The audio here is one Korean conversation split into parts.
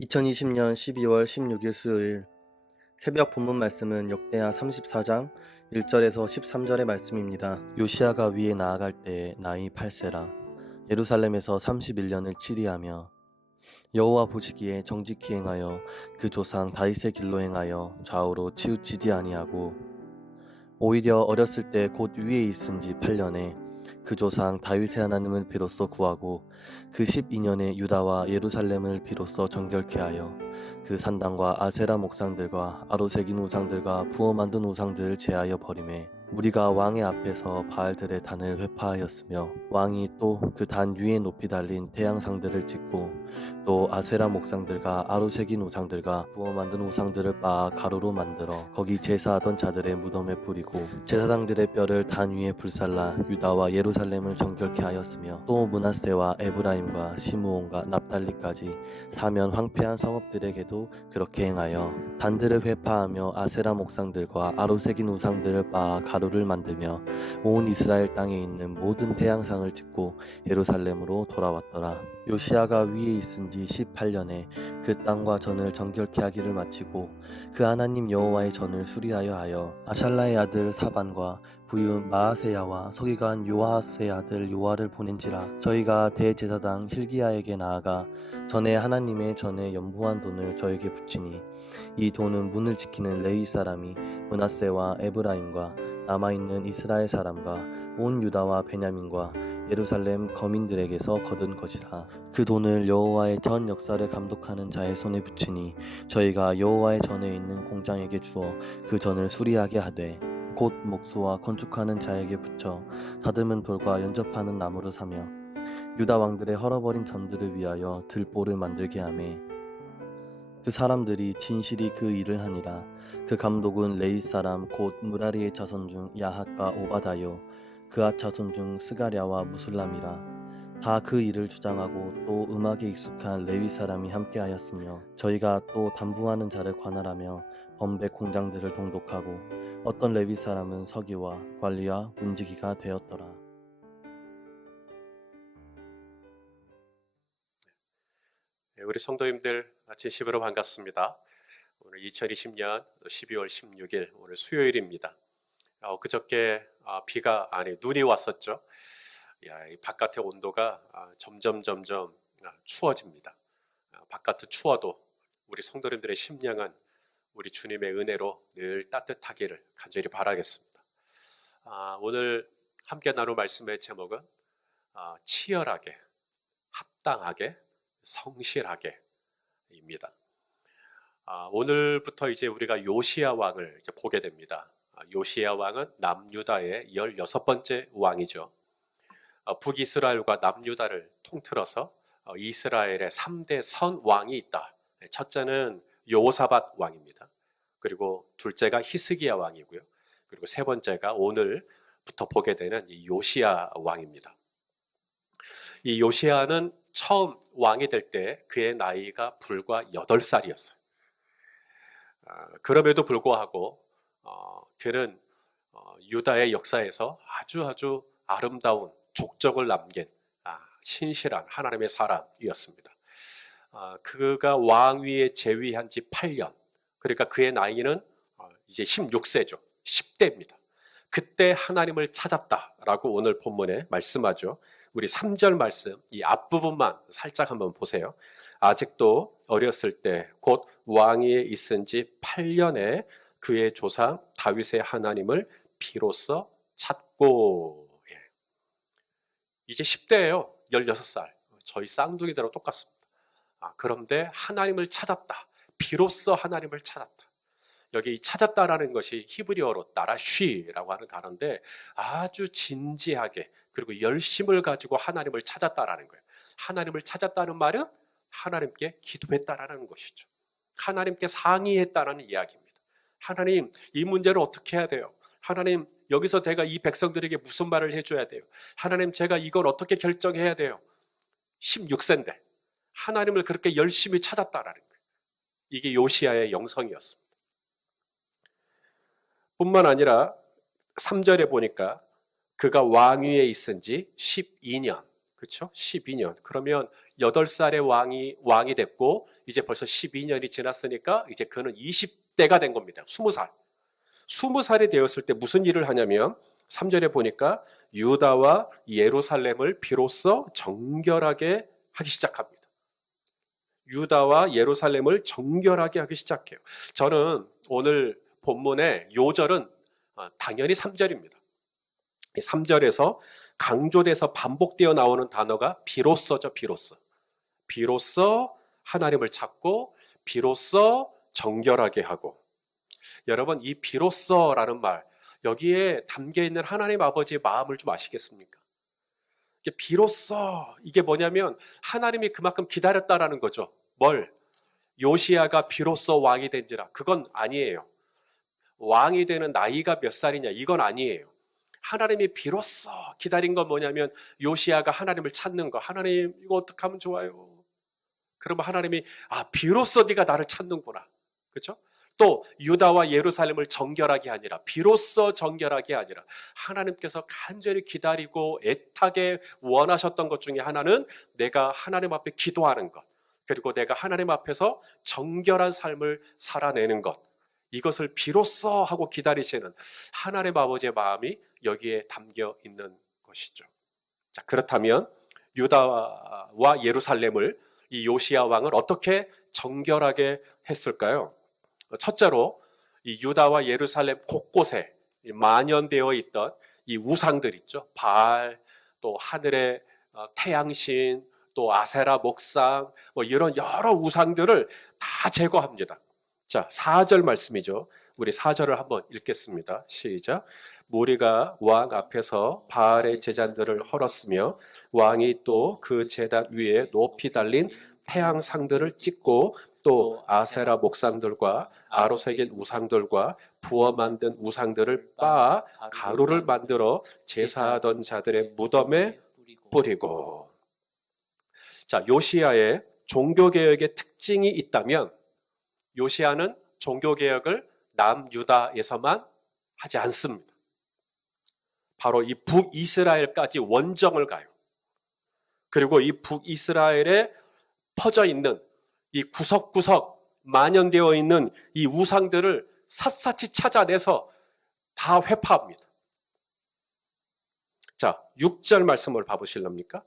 2020년 12월 16일 수요일 새벽 본문 말씀은 역대하 34장 1절에서 13절의 말씀입니다. 요시야가 위에 나아갈 때에 나이 8세라 예루살렘에서 31년을 치리하며 여호와 보시기에 정직히 행하여 그 조상 다윗의 길로 행하여 좌우로 치우치지 아니하고 오히려 어렸을 때 곧 위에 있은 지 8년에 그 조상 다윗의 하나님을 비로소 구하고 그 12년에 유다와 예루살렘을 비로소 정결케 하여 그 산당과 아세라 목상들과 아로새긴 우상들과 부어 만든 우상들을 제하여 버리매 우리가 왕의 앞에서 바알들의 단을 회파하였으며 왕이 또 그 단 위에 높이 달린 태양상들을 짓고 또 아세라 목상들과 아로새긴 우상들과 부어 만든 우상들을 빻아 가루로 만들어 거기 제사하던 자들의 무덤에 뿌리고 제사장들의 뼈를 단 위에 불살라 유다와 예루살렘을 정결케 하였으며 또 므낫세와 에브라임과 시므온과 납달리까지 사면 황폐한 성읍들에게도 그렇게 행하여 단들을 회파하며 아세라 목상들과 아로새긴 우상들을 빻아 가루를 만들며 온 이스라엘 땅에 있는 모든 태양상을 짓고 예루살렘으로 돌아왔더라. 요시야가 위에 있은 지 18년에 그 땅과 전을 정결케 하기를 마치고 그 하나님 여호와의 전을 수리하여 하여 아샬라의 아들 사반과 부윤 마아세야와 서기관 요아하스의 아들 요아를 보낸지라. 저희가 대제사장 힐기야에게 나아가 전에 하나님의 전에 연보한 돈을 저에게 붙이니 이 돈은 문을 지키는 레위 사람이 므낫세와 에브라임과 남아있는 이스라엘 사람과 온 유다와 베냐민과 예루살렘 거민들에게서 거둔 것이라. 그 돈을 여호와의 전 역사를 감독하는 자의 손에 붙이니 저희가 여호와의 전에 있는 공장에게 주어 그 전을 수리하게 하되 곧 목수와 건축하는 자에게 붙여 다듬은 돌과 연접하는 나무를 사며 유다 왕들의 헐어버린 전들을 위하여 들보를 만들게 하매 그 사람들이 진실이 그 일을 하니라. 그 감독은 레위 사람 곧 무라리의 자손 중 야핫과 오바다요 그앗 자손 중 스가랴와 무술람이라. 다 그 일을 주장하고 또 음악에 익숙한 레위 사람이 함께하였으며 저희가 또 담부하는 자를 관할하며 범백 공장들을 동독하고 어떤 레위 사람은 서기와 관리와 문지기가 되었더라. 우리 성도님들 진심으로 반갑습니다. 오늘 2020년 12월 16일 오늘 수요일입니다. 그저께 눈이 왔었죠. 이 바깥의 온도가 점점 추워집니다. 바깥은 추워도 우리 성도님들의 심령은 우리 주님의 은혜로 늘 따뜻하기를 간절히 바라겠습니다. 오늘 함께 나눌 말씀의 제목은 치열하게, 합당하게, 성실하게입니다. 오늘부터 이제 우리가 요시야 왕을 이제 보게 됩니다. 요시야 왕은 남유다의 16번째 왕이죠. 북이스라엘과 남유다를 통틀어서 이스라엘의 3대 선 왕이 있다. 첫째는 여호사밧 왕입니다. 그리고 둘째가 히스기야 왕이고요. 그리고 세 번째가 오늘부터 보게 되는 이 요시야 왕입니다. 이 요시야는 처음 왕이 될 때 그의 나이가 불과 8살이었어요. 그럼에도 불구하고 그는 유다의 역사에서 아주 아름다운 족적을 남긴 신실한 하나님의 사람이었습니다. 그가 왕위에 재위한 지 8년, 그러니까 그의 나이는 이제 16세죠. 10대입니다. 그때 하나님을 찾았다라고 오늘 본문에 말씀하죠. 우리 3절 말씀, 이 앞부분만 살짝 한번 보세요. 아직도 어렸을 때 곧 왕위에 있은 지 8년에 그의 조상 다윗의 하나님을 비로소 찾고. 이제 10대예요. 16살. 저희 쌍둥이들하고 똑같습니다. 그런데 하나님을 찾았다. 비로소 하나님을 찾았다. 여기 이 찾았다라는 것이 히브리어로 나라쉬라고 하는 단어인데 아주 진지하게 그리고 열심을 가지고 하나님을 찾았다라는 거예요. 하나님을 찾았다는 말은 하나님께 기도했다라는 것이죠. 하나님께 상의했다라는 이야기입니다. 하나님, 이 문제를 어떻게 해야 돼요? 하나님, 여기서 제가 이 백성들에게 무슨 말을 해줘야 돼요? 하나님, 제가 이걸 어떻게 결정해야 돼요? 16세인데 하나님을 그렇게 열심히 찾았다라는 거예요. 이게 요시야의 영성이었습니다. 뿐만 아니라 3절에 보니까 그가 왕위에 있은 지 12년, 그렇죠? 12년. 그러면 8살에 왕이 됐고 이제 벌써 12년이 지났으니까 이제 그는 20대가 된 겁니다. 20살. 20살이 되었을 때 무슨 일을 하냐면 3절에 보니까 유다와 예루살렘을 비로소 정결하게 하기 시작합니다. 유다와 예루살렘을 정결하게 하기 시작해요. 저는 오늘 본문의 요절은 당연히 3절입니다. 이 3절에서 강조돼서 반복되어 나오는 단어가 비로소죠. 비로소 하나님을 찾고 비로소 정결하게 하고. 여러분, 이 비로소라는 말, 여기에 담겨 있는 하나님 아버지의 마음을 좀 아시겠습니까? 이게 비로소, 이게 뭐냐면 하나님이 그만큼 기다렸다라는 거죠. 뭘? 요시야가 비로소 왕이 된지라. 그건 아니에요. 왕이 되는 나이가 몇 살이냐, 이건 아니에요. 하나님이 비로소 기다린 건 뭐냐면 요시야가 하나님을 찾는 거. 하나님, 이거 어떻게 하면 좋아요? 그러면 하나님이 비로소 네가 나를 찾는구나. 그렇죠? 또 유다와 예루살렘을 정결하게 아니라, 비로소 정결하게 아니라, 하나님께서 간절히 기다리고 애타게 원하셨던 것 중에 하나는 내가 하나님 앞에 기도하는 것, 그리고 내가 하나님 앞에서 정결한 삶을 살아내는 것, 이것을 비로소 하고 기다리시는 하나님 아버지의 마음이 여기에 담겨 있는 것이죠. 자, 그렇다면 유다와 예루살렘을, 이 요시야 왕을 어떻게 정결하게 했을까요? 첫째로 이 유다와 예루살렘 곳곳에 만연되어 있던 이 우상들 있죠. 바알, 또 하늘의 태양신, 또 아세라 목상, 뭐 이런 여러 우상들을 다 제거합니다. 자, 4절 말씀이죠. 우리 4절을 한번 읽겠습니다. 시작. 무리가 왕 앞에서 바알의 제단들을 헐었으며 왕이 또 그 제단 위에 높이 달린 태양상들을 찍고 또 아세라 목상들과 아로새긴 우상들과 부어 만든 우상들을 빻아 가루를 만들어 제사하던 자들의 무덤에 뿌리고. 자, 요시야의 종교개혁의 특징이 있다면 요시야는 종교개혁을 남유다에서만 하지 않습니다. 바로 이 북이스라엘까지 원정을 가요. 그리고 이 북이스라엘에 퍼져 있는 이 구석구석 만연되어 있는 이 우상들을 샅샅이 찾아내서 다 회파합니다. 자, 6절 말씀을 봐보실랍니까?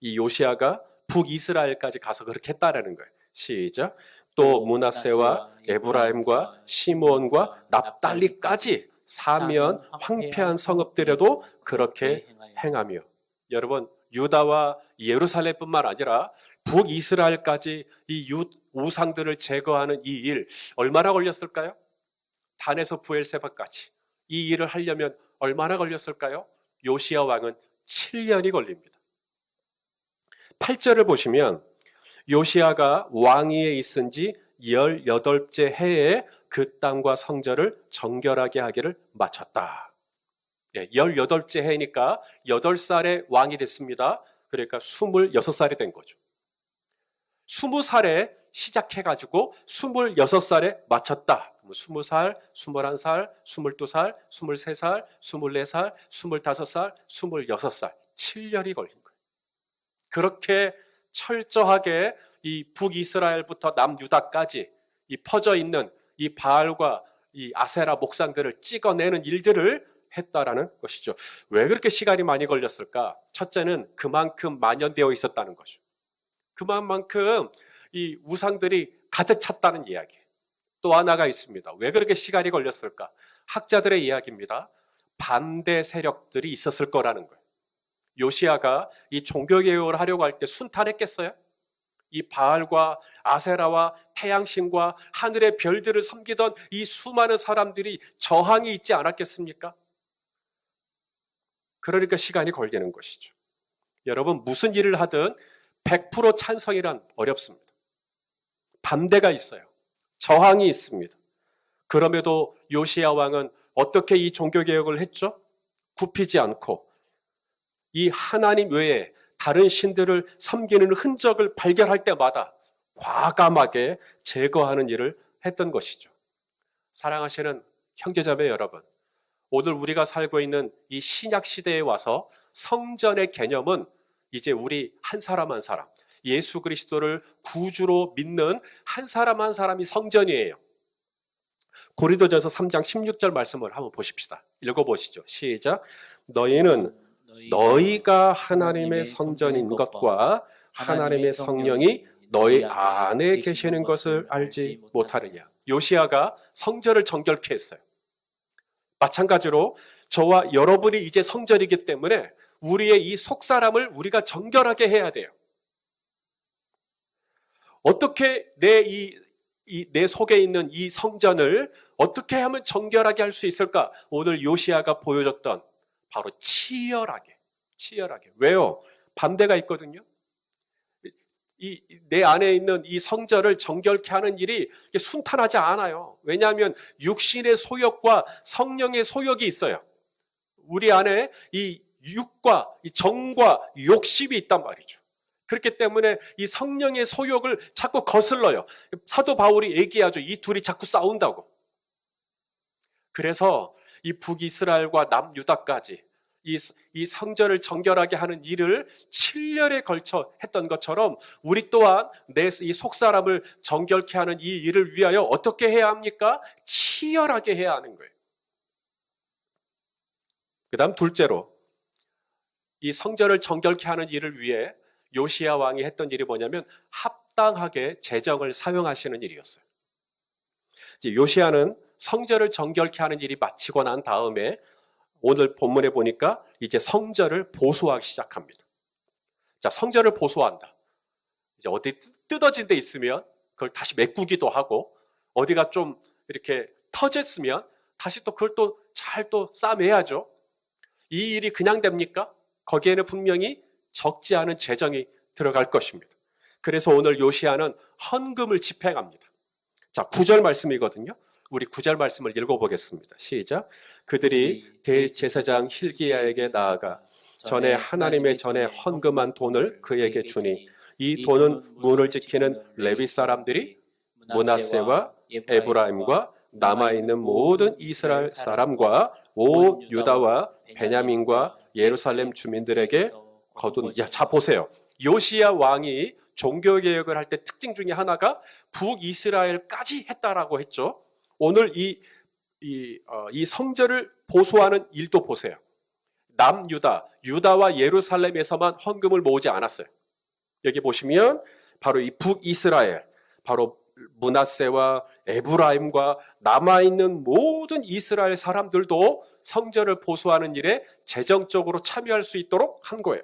이 요시야가 북이스라엘까지 가서 그렇게 했다라는 거예요. 시작. 또 므낫세와 에브라임과 시므온과 납달리까지 사면 황폐한 성읍들에도 그렇게 행하며. 여러분, 유다와 예루살렘뿐만 아니라 북이스라엘까지 이 우상들을 제거하는 이 일 얼마나 걸렸을까요? 단에서 부엘세바까지 이 일을 하려면 얼마나 걸렸을까요? 요시야 왕은 7년이 걸립니다. 8절을 보시면 요시야가 왕위에 있은 지 18째 해에 그 땅과 성전을 정결하게 하기를 마쳤다. 18째 해니까 8살에 왕이 됐습니다. 그러니까 26살이 된 거죠. 20살에 시작해가지고 26살에 마쳤다. 20살, 21살, 22살, 23살, 24살, 25살, 26살, 7년이 걸린 거예요. 그렇게 철저하게 이 북이스라엘부터 남유다까지 이 퍼져 있는 이 바알과 이 아세라 목상들을 찍어내는 일들을 했다라는 것이죠. 왜 그렇게 시간이 많이 걸렸을까? 첫째는 그만큼 만연되어 있었다는 거죠. 그만큼 이 우상들이 가득 찼다는 이야기예요. 또 하나가 있습니다. 왜 그렇게 시간이 걸렸을까? 학자들의 이야기입니다. 반대 세력들이 있었을 거라는 거예요. 요시야가 이 종교개혁을 하려고 할 때 순탄했겠어요? 이 바알과 아세라와 태양신과 하늘의 별들을 섬기던 이 수많은 사람들이 저항이 있지 않았겠습니까? 그러니까 시간이 걸리는 것이죠. 여러분, 무슨 일을 하든 100% 찬성이란 어렵습니다. 반대가 있어요. 저항이 있습니다. 그럼에도 요시야 왕은 어떻게 이 종교개혁을 했죠? 굽히지 않고 이 하나님 외에 다른 신들을 섬기는 흔적을 발견할 때마다 과감하게 제거하는 일을 했던 것이죠. 사랑하시는 형제자매 여러분, 오늘 우리가 살고 있는 이 신약 시대에 와서 성전의 개념은 이제 우리 한 사람 한 사람, 예수 그리스도를 구주로 믿는 한 사람 한 사람이 성전이에요. 고린도전서 3장 16절 말씀을 한번 보십시다. 읽어보시죠. 시작. 너희는 너희가 하나님의 성전인 것과 하나님의 성령이 너희 안에 계시는 것을 알지 못하느냐. 요시야가 성전을 정결케 했어요. 마찬가지로 저와 여러분이 이제 성전이기 때문에 우리의 이 속사람을 우리가 정결하게 해야 돼요. 어떻게 내 속에 있는 이 성전을 어떻게 하면 정결하게 할 수 있을까? 오늘 요시야가 보여줬던 바로 치열하게. 왜요? 반대가 있거든요. 내 안에 있는 이 성전을 정결케 하는 일이 순탄하지 않아요. 왜냐하면 육신의 소욕과 성령의 소욕이 있어요. 우리 안에 이 육과 이 정과 욕심이 있단 말이죠. 그렇기 때문에 이 성령의 소욕을 자꾸 거슬러요. 사도 바울이 얘기하죠. 이 둘이 자꾸 싸운다고. 그래서 이 북이스라엘과 남유다까지 이 성전을 정결하게 하는 일을 7년에 걸쳐 했던 것처럼 우리 또한 내 이 속사람을 정결케 하는 이 일을 위하여 어떻게 해야 합니까? 치열하게 해야 하는 거예요. 그 다음 둘째로 이 성전을 정결케 하는 일을 위해 요시야 왕이 했던 일이 뭐냐면 합당하게 재정을 사용하시는 일이었어요. 이제 요시야는 성전을 정결케 하는 일이 마치고 난 다음에 오늘 본문에 보니까 이제 성전을 보수하기 시작합니다. 자, 성전을 보수한다. 이제 어디 뜯어진 데 있으면 그걸 다시 메꾸기도 하고 어디가 좀 이렇게 터졌으면 다시 또 그걸 또 잘 또 싸매야죠. 이 일이 그냥 됩니까? 거기에는 분명히 적지 않은 재정이 들어갈 것입니다. 그래서 오늘 요시야는 헌금을 집행합니다. 자, 9절 말씀이거든요. 우리 9절 말씀을 읽어보겠습니다. 시작. 그들이 대제사장 hil기야에게 나아가 전에 하나님의 전에 헌금한 돈을 그에게 주니 이 돈은 문을 지키는 레위 사람들이 므낫세와 에브라임과 남아있는 모든 이스라엘 사람과 온 유다와 베냐민과 예루살렘 주민들에게 거둔. 자, 보세요. 요시야 왕이 종교개혁을 할 때 특징 중에 하나가 북이스라엘까지 했다라고 했죠. 오늘 이 성전을 보수하는 일도 보세요. 남유다, 유다와 예루살렘에서만 헌금을 모으지 않았어요. 여기 보시면 바로 이 북이스라엘, 바로 므낫세와 에브라임과 남아있는 모든 이스라엘 사람들도 성전을 보수하는 일에 재정적으로 참여할 수 있도록 한 거예요.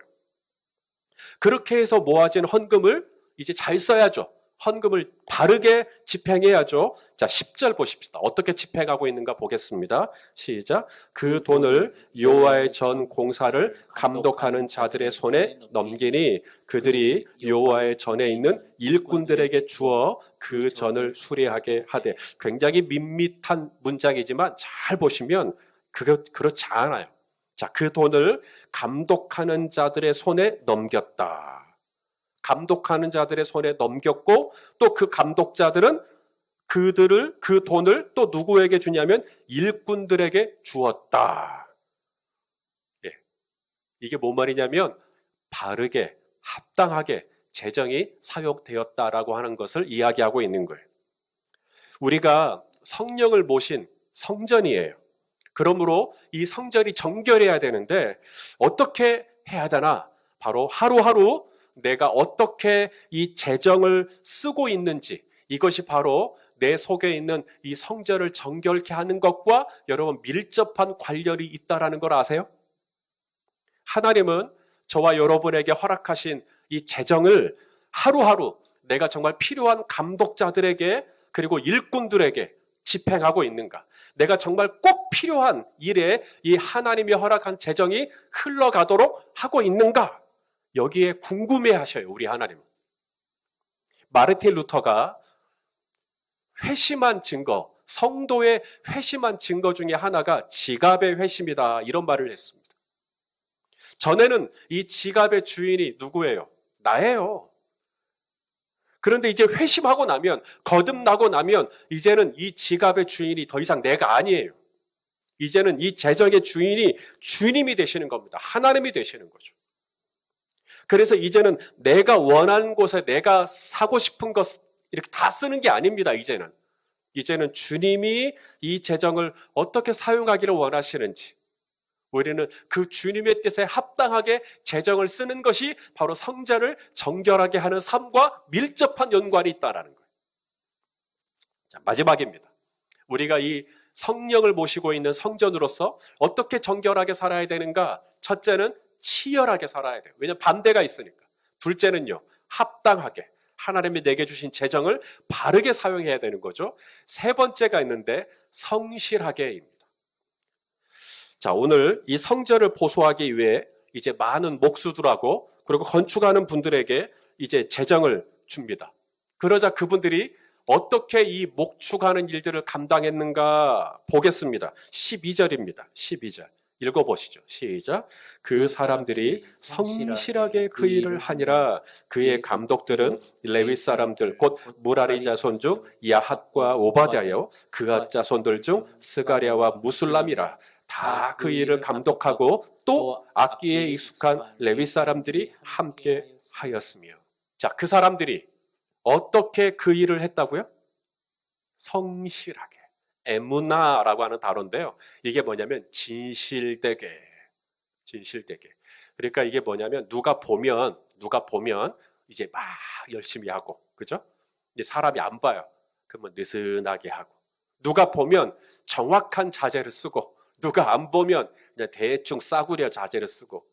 그렇게 해서 모아진 헌금을 이제 잘 써야죠. 헌금을 바르게 집행해야죠. 자, 10절 보십시다. 어떻게 집행하고 있는가 보겠습니다. 시작. 그 돈을 여호와의 전 공사를 감독하는 자들의 손에 넘기니 그들이 여호와의 전에 있는 일꾼들에게 주어 그 전을 수리하게 하되. 굉장히 밋밋한 문장이지만 잘 보시면 그렇지 않아요. 자, 그 돈을 감독하는 자들의 손에 넘겼다. 감독하는 자들의 손에 넘겼고 또 그 감독자들은 그 돈을 또 누구에게 주냐면 일꾼들에게 주었다. 예. 이게 뭔 말이냐면 바르게 합당하게 재정이 사용되었다라고 하는 것을 이야기하고 있는 거예요. 우리가 성령을 모신 성전이에요. 그러므로 이 성전이 정결해야 되는데 어떻게 해야 되나? 바로 하루하루 내가 어떻게 이 재정을 쓰고 있는지, 이것이 바로 내 속에 있는 이 성전을 정결케 하는 것과 여러분 밀접한 관련이 있다라는 걸 아세요? 하나님은 저와 여러분에게 허락하신 이 재정을 하루하루 내가 정말 필요한 감독자들에게 그리고 일꾼들에게 집행하고 있는가? 내가 정말 꼭 필요한 일에 이 하나님이 허락한 재정이 흘러가도록 하고 있는가? 여기에 궁금해하셔요, 우리 하나님은. 마르틴 루터가 회심한 증거, 성도의 회심한 증거 중에 하나가 지갑의 회심이다, 이런 말을 했습니다. 전에는 이 지갑의 주인이 누구예요? 나예요. 그런데 이제 회심하고 나면, 거듭나고 나면 이제는 이 지갑의 주인이 더 이상 내가 아니에요. 이제는 이 재정의 주인이 주님이 되시는 겁니다. 하나님이 되시는 거죠. 그래서 이제는 내가 원하는 곳에 내가 사고 싶은 것 이렇게 다 쓰는 게 아닙니다. 이제는 주님이 이 재정을 어떻게 사용하기를 원하시는지, 우리는 그 주님의 뜻에 합당하게 재정을 쓰는 것이 바로 성전을 정결하게 하는 삶과 밀접한 연관이 있다는 거예요. 자, 마지막입니다. 우리가 이 성령을 모시고 있는 성전으로서 어떻게 정결하게 살아야 되는가? 첫째는 치열하게 살아야 돼요. 왜냐하면 반대가 있으니까. 둘째는요, 합당하게. 하나님이 내게 주신 재정을 바르게 사용해야 되는 거죠. 세 번째가 있는데 성실하게입니다. 자, 오늘 이 성전을 보수하기 위해 이제 많은 목수들하고 그리고 건축하는 분들에게 이제 재정을 줍니다. 그러자 그분들이 어떻게 이 목축하는 일들을 감당했는가 보겠습니다. 12절입니다. 12절. 읽어보시죠. 시작. 그 사람들이 성실하게 그 일을 하니라. 그의 감독들은 레위 사람들 곧 무라리 자손 중 야핫과 오바댜요 그앗 자손들 중 스가랴와 무술람이라. 다 그 일을 감독하고 또 악기에 익숙한 레위 사람들이 함께 하였으며. 자, 그 사람들이 어떻게 그 일을 했다고요? 성실하게. 에무나라고 하는 단어인데요. 이게 뭐냐면 진실되게. 그러니까 이게 뭐냐면 누가 보면 이제 막 열심히 하고, 그죠? 이제 사람이 안 봐요. 그러면 느슨하게 하고. 누가 보면 정확한 자재를 쓰고, 누가 안 보면 그냥 대충 싸구려 자재를 쓰고.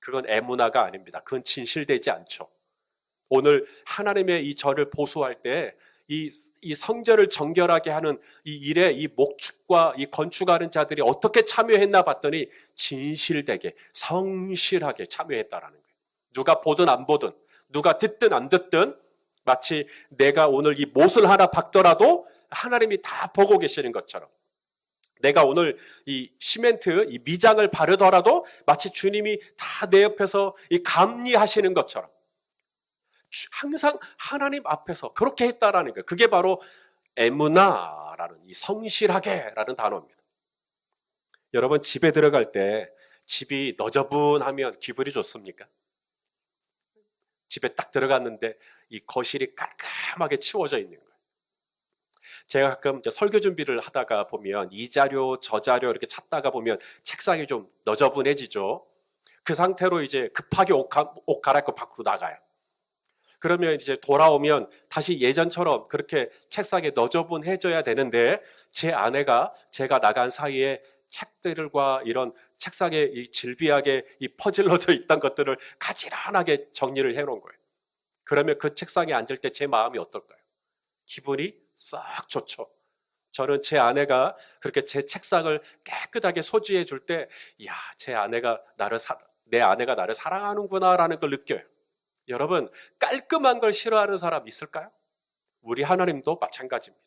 그건 에무나가 아닙니다. 그건 진실되지 않죠. 오늘 하나님의 이 절을 보수할 때 이 성전을 정결하게 하는 이 일에 이 목축과 이 건축하는 자들이 어떻게 참여했나 봤더니 진실되게 성실하게 참여했다라는 거예요. 누가 보든 안 보든, 누가 듣든 안 듣든, 마치 내가 오늘 이 못을 하나 박더라도 하나님이 다 보고 계시는 것처럼, 내가 오늘 이 시멘트, 이 미장을 바르더라도 마치 주님이 다 내 옆에서 이 감리하시는 것처럼 항상 하나님 앞에서 그렇게 했다라는 거예요. 그게 바로 에무나라는 이 성실하게라는 단어입니다. 여러분, 집에 들어갈 때 집이 너저분하면 기분이 좋습니까? 집에 딱 들어갔는데 이 거실이 깔끔하게 치워져 있는 거예요. 제가 가끔 이제 설교 준비를 하다가 보면 이 자료 저 자료 이렇게 찾다가 보면 책상이 좀 너저분해지죠. 그 상태로 이제 급하게 옷 갈아입고 밖으로 나가요. 그러면 이제 돌아오면 다시 예전처럼 그렇게 책상에 너저분해져야 되는데, 제 아내가 제가 나간 사이에 책들과 이런 책상에 이 질비하게 이 퍼질러져 있던 것들을 가지런하게 정리를 해놓은 거예요. 그러면 그 책상에 앉을 때 제 마음이 어떨까요? 기분이 싹 좋죠. 저는 제 아내가 그렇게 제 책상을 깨끗하게 소지해 줄 때, 이야, 내 아내가 나를 사랑하는구나라는 걸 느껴요. 여러분, 깔끔한 걸 싫어하는 사람 있을까요? 우리 하나님도 마찬가지입니다.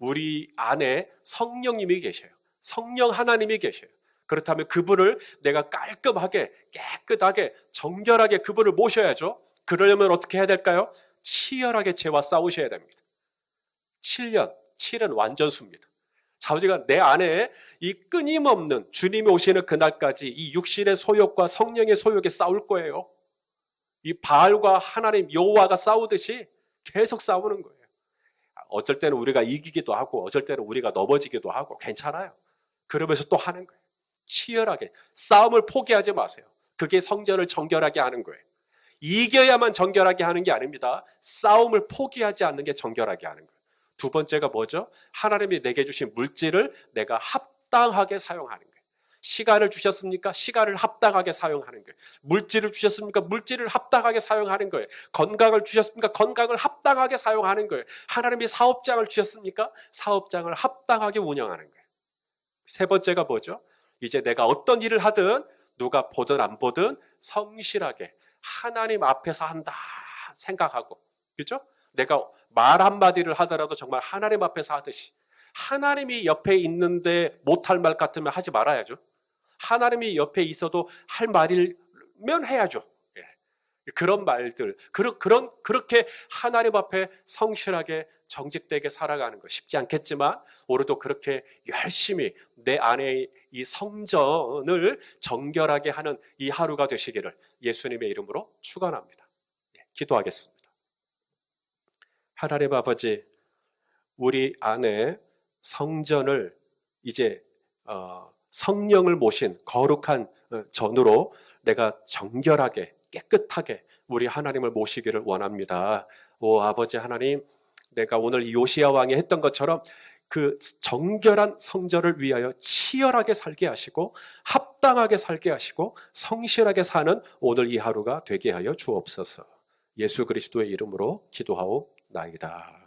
우리 안에 성령님이 계셔요. 성령 하나님이 계셔요. 그렇다면 그분을 내가 깔끔하게, 깨끗하게, 정결하게 그분을 모셔야죠. 그러려면 어떻게 해야 될까요? 치열하게 죄와 싸우셔야 됩니다. 7은 완전수입니다. 자우지가 내 안에 이 끊임없는 주님이 오시는 그날까지 이 육신의 소욕과 성령의 소욕에 싸울 거예요. 이 바알과 하나님 여호와가 싸우듯이 계속 싸우는 거예요. 어쩔 때는 우리가 이기기도 하고 어쩔 때는 우리가 넘어지기도 하고 괜찮아요. 그러면서 또 하는 거예요. 치열하게 싸움을 포기하지 마세요. 그게 성전을 정결하게 하는 거예요. 이겨야만 정결하게 하는 게 아닙니다. 싸움을 포기하지 않는 게 정결하게 하는 거예요. 두 번째가 뭐죠? 하나님이 내게 주신 물질을 내가 합당하게 사용하는 거예요. 시간을 주셨습니까? 시간을 합당하게 사용하는 거예요. 물질을 주셨습니까? 물질을 합당하게 사용하는 거예요. 건강을 주셨습니까? 건강을 합당하게 사용하는 거예요. 하나님이 사업장을 주셨습니까? 사업장을 합당하게 운영하는 거예요. 세 번째가 뭐죠? 이제 내가 어떤 일을 하든 누가 보든 안 보든 성실하게 하나님 앞에서 한다 생각하고, 그렇죠? 내가 말 한마디를 하더라도 정말 하나님 앞에서 하듯이, 하나님이 옆에 있는데 못할 말 같으면 하지 말아야죠. 하나님이 옆에 있어도 할 말이면 해야죠. 예. 그런 말들, 그렇게 하나님 앞에 성실하게 정직되게 살아가는 거 쉽지 않겠지만, 오늘도 그렇게 열심히 내 안에 이 성전을 정결하게 하는 이 하루가 되시기를 예수님의 이름으로 축원합니다. 기도하겠습니다. 하나님 아버지, 우리 안에 성전을 이제 성령을 모신 거룩한 전으로 내가 정결하게 깨끗하게 우리 하나님을 모시기를 원합니다. 오 아버지 하나님, 내가 오늘 요시야 왕이 했던 것처럼 그 정결한 성전을 위하여 치열하게 살게 하시고 합당하게 살게 하시고 성실하게 사는 오늘 이 하루가 되게 하여 주옵소서. 예수 그리스도의 이름으로 기도하옵나이다.